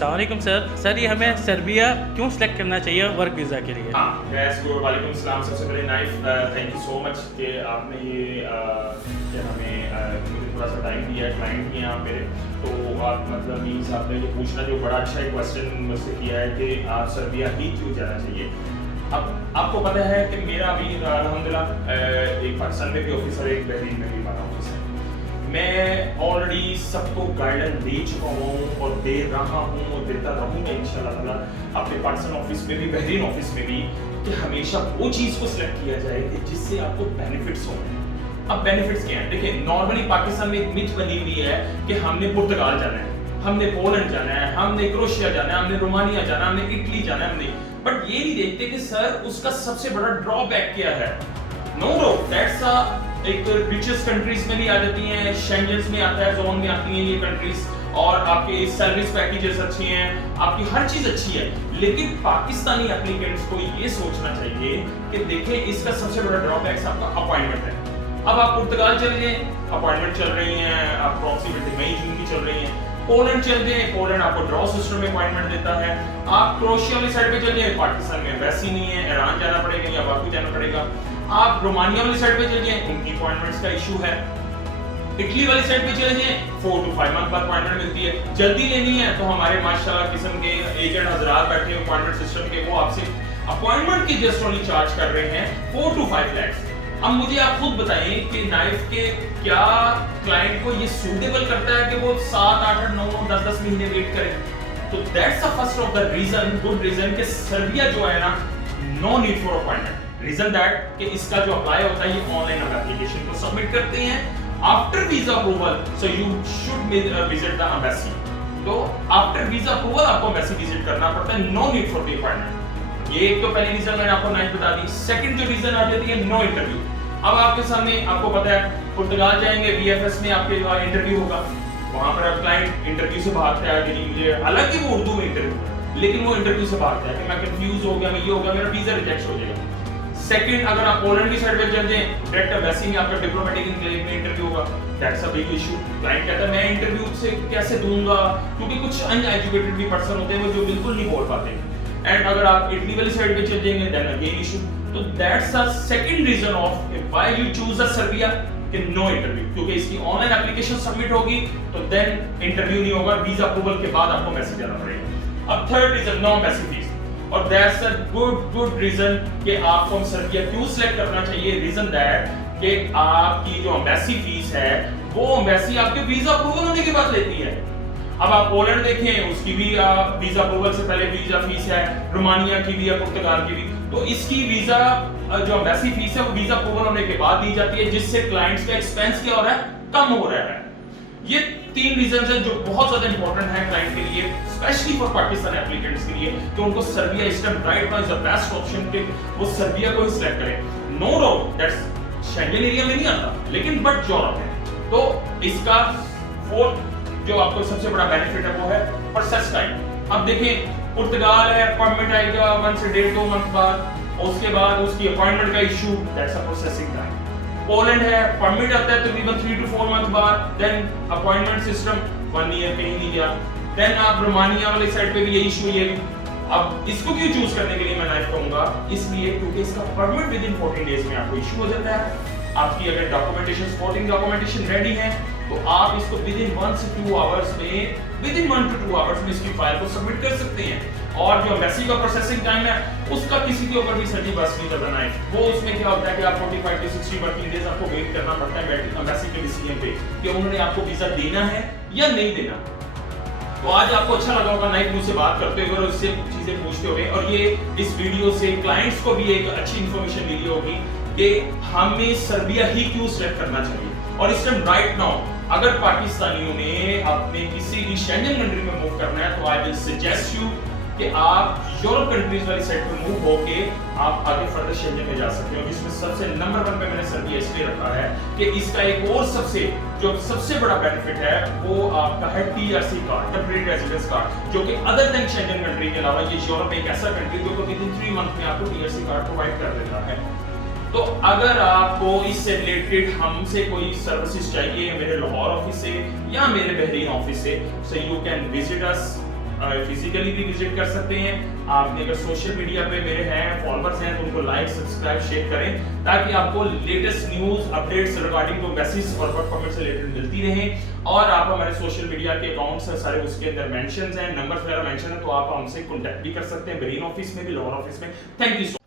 अस्सलाम वालेकुम सर ये हमें सर्बिया क्यों सिलेक्ट करना चाहिए वर्क वीज़ा के लिए? हाँ वालेकुम सलाम। सबसे पहले knife thank you so much कि आपने ये क्या हमें मुझे थोड़ा सा टाइम दिया है। क्लाइंट भी यहाँ पे तो आप मतलब मीन्स आपने ये पूछना जो बड़ा अच्छा एक क्वेश्चन मुझसे किया है कि आप सर्बिया ही क्यों जाना चाहिए। अब आपको पता है कि मेरा अभी अल्हम्दुलिल्लाह एक पाकिस्तान में भी ऑफिस है, एक बहरीन में भी हमारा ऑफिस है। मैं ऑलरेडी सबको गाइडेंस दे चुका हूँ और दे रहा हूँ और देता रहूँगा इंशाल्लाह ताला अपने पाकिस्तान ऑफिस में भी बहरीन ऑफिस में भी कि हमेशा वो चीज़ को सिलेक्ट किया जाए कि जिससे आपको बेनिफिट्स हो। अब बेनिफिट्स क्या हैं? देखिए नॉर्मली पाकिस्तान में एक मिथ बनी हुई है कि हमने पुर्तगाल जाना है, हमने पोलैंड जाना है, हमने क्रोशिया जाना है, हमने रोमानिया जाना है, हमने इटली जाना है, हमने बट ये नहीं देखते कि सर उसका सबसे बड़ा ड्रॉबैक क्या है। नो दैट्स एक रिचेस्ट कंट्रीज में भी आ जाती हैं, शेंजन में आता है, जोन में आती हैं ये कंट्रीज और आपके सर्विस पैकेजेस अच्छे हैं, आपकी हर चीज अच्छी है। लेकिन पाकिस्तानी एप्लीकेंट्स को ये सोचना चाहिए कि देखें इसका सबसे बड़ा ड्रॉबैक आपका अपॉइंटमेंट है। अब आप पुर्तगाल चले जाएं, अपॉइंटमेंट चल रही हैं, आप अप्रॉक्सीमेटली मई जून की चल रही हैं। पोलैंड चल जाएं, पोलैंड आपको ड्रॉ सिस्टम में अपॉइंटमेंट देता है। आप क्रोशिया वाली साइड पे चल जाएं, पाकिस्तान में वैसी नहीं है, ईरान जाना पड़ेगा या बाकी जाना पड़ेगा। आप रोमानिया वाली साइड पे चले जाएं, उनकी अपॉइंटमेंट्स का इशू है। इटली वाली साइड पे चले जाएं, 4 to 5 मंथ बाद अपॉइंटमेंट मिलती है। जल्दी लेनी है तो हमारे माशाल्लाह किस्म के एजेंट हजरात बैठे हैं अपॉइंटमेंट सिस्टम के, वो आपसे अपॉइंटमेंट की जस्ट ओनली चार्ज कर रहे हैं 4 to 5 lakhs। अब मुझे आप खुद बताएं कि नाइफ के क्या क्लाइंट को ये सूटेबल करता है कि वो 7 8 9 10 महीने वेट करे। तो that's the first of the reason, good reason कि सर्बिया जो है ना, no need for appointment. Reason that कि इसका जो अप्लाई होता है ये ऑनलाइन आप एप्लीकेशन को सबमिट करते हैं after visa approval, so you should visit the embassy. तो आफ्टर वीजा अप्रूवल आपको एम्बेसी विजिट करना पड़ता है, no need for the appointment. ये एक तो पहली रीजन मैंने आपको नाइट बता दी। सेकंड जो रीजन आ जाती है नो इंटरव्यू। अब आपके सामने आपको पता है पुर्तगाल जाएंगे, वीएफएस में आपके इंटरव्यू होगा, वहां पर आप क्लाइंट इंटरव्यू से भागता है कि मुझे, हालांकि वो उर्दू में इंटरव्यू, लेकिन वो इंटरव्यू से भागता है कि मैं कंफ्यूज हो गया, मैं ये हो गया, मेरा वीजा रिजेक्ट हो जाएगा। सेकंड, अगर आप पोलैंड की साइड पे चल जाएं, डायरेक्ट एम्बेसी में आपका डिप्लोमेटिक इंटरव्यू होगा, that's a big issue. Client कहता है मैं इंटरव्यू से कैसे दूंगा, क्योंकि कुछ अनएजुकेटेड भी पर्सन होते हैं वो जो बिल्कुल नहीं बोल पाते। एंड अगर आप इटली वाली साइड पे चल जाएंगे देन अगेन इशू। तो that's the second reason of why you choose a Serbia कि नो इंटरव्यू, क्योंकि इसकी ऑनलाइन एप्लीकेशन सबमिट होगी तो देन इंटरव्यू नहीं होगा, वीजा अप्रूवल के बाद आपको मैसेज आना पड़ेगा। अब third reason, no embassy fees, और दैट्स अ गुड रीजन कि आपको सर्बिया क्यों सिलेक्ट करना चाहिए। रीजन दैट कि आपकी जो एम्बेसी फीस है वो एम्बेसी आपके वीजा अप्रूवल होने के बाद लेती है। अब आप पोलैंड देखें, उसकी भी वीजा अप्रूवल से पहले वीजा फीस है, रोमानिया की भी है, पुर्तगाल की भी। तो इसकी वीजा जो एम्बेसी फीस है वो वीजा अप्रूवल होने के बाद दी जाती है, जिससे क्लाइंट्स का एक्सपेंस क्या हो रहा है, कम हो रहा है। ये 3 रीजंस हैं जो बहुत ज्यादा इंपॉर्टेंट है क्लाइंट के लिए, स्पेशली फॉर पाकिस्तान एप्लीकेंट्स के लिए, कि उनको सर्बिया इस time right now is the best option कि वो सर्बिया को ही सिलेक्ट करें। No doubt that's Schengen area में नहीं आता, लेकिन बट यूरोप है। तो इसका फोर्थ जो आपको सबसे बड़ा बेनिफिट है वो है प्रोसेस टाइम। अब देखें पुर्तगाल है, अपॉइंटमेंट आएगा 1 से 1.5-2 मंथ बाद, उसके बाद उसकी अपॉइंटमेंट का issue, that's a processing time. Poland है, परमिट आता है तकरीबन 3 to 4 मंथ बाद, देन अपॉइंटमेंट सिस्टम 1 ईयर कहीं नहीं गया। देन आप रोमानिया वाली साइड पे भी ये इशू, ये अब इसको क्यों चूज करने के लिए मैं नाइफ कहूंगा, इसलिए क्योंकि इसका परमिट विद इन 14 डेज में आपको इशू हो जाता है। आपकी अगर डॉक्यूमेंटेशन, सपोर्टिंग डॉक्यूमेंटेशन रेडी है तो आप इसको विद इन 1 से 2 आवर्स में, विद इन 1 to 2 आवर्स में इसकी फाइल को सबमिट कर सकते हैं। और जो एम्बेसी का प्रोसेसिंग टाइम है उसका किसी के ऊपर भी सटी बस नहीं चलता नाइफ। वो उसमें क्या होता है कि आप 45 to 60 वर्किंग डेज आपको वेट करना पड़ता है एम्बेसी के डिसीजन पे कि उन्होंने आपको वीजा देना है या नहीं देना। तो आज आपको अच्छा लगा होगा नाइफ मुझसे बात करते हुए और उससे चीजें पूछते हुए, और ये इस वीडियो से क्लाइंट्स को भी एक अच्छी इंफॉर्मेशन मिली होगी कि हमें सर्बिया ही क्यों सिलेक्ट करना चाहिए। और इस टाइम राइट नाउ अगर पाकिस्तानियों ने अपने किसी भी शेंजन कंट्री में मूव करना है तो आई विल सजेस्ट यू कि आप यूरोप कंट्रीज वाली साइड पर मूव होके आप आगे फर्दर शेंजन में जा सकते हो, जिसमें सबसे नंबर 1 पे मैंने सर्बिया इसलिए रखा है कि इसका एक और सबसे बड़ा बेनिफिट है वो आपका है TRC card, temporary residence card, जो कि अदर देन शेंजन कंट्री के अलावा ये यूरोप एक ऐसा कंट्री जो कि विद इन 3 मंथ में आपको टीआरसी कार्ड प्रोवाइड कर देता है। तो अगर आपको इससे रिलेटेड हमसे कोई सर्विसेज चाहिए मेरे लाहौर ऑफिस से या मेरे बहरीन ऑफिस से, so you can visit us physically भी विजिट कर सकते हैं। आपने अगर सोशल मीडिया पे मेरे हैं फॉलोअर्स हैं तो उनको लाइक सब्सक्राइब शेयर करें ताकि आपको लेटेस्ट न्यूज़ अपडेट्स रिगार्डिंग तो मैसेज और वर्क परमिट से रिलेटेड मिलती रहें। और आप हमारे सोशल मीडिया के अकाउंट्स हैं सारे, उसके अंदर मेंशंस हैं, नंबर्स वगैरह मेंशन है, तो आप हमसे कांटेक्ट भी कर सकते हैं, ब्रेन ऑफिस में भी, लोअर ऑफिस में। Thank you.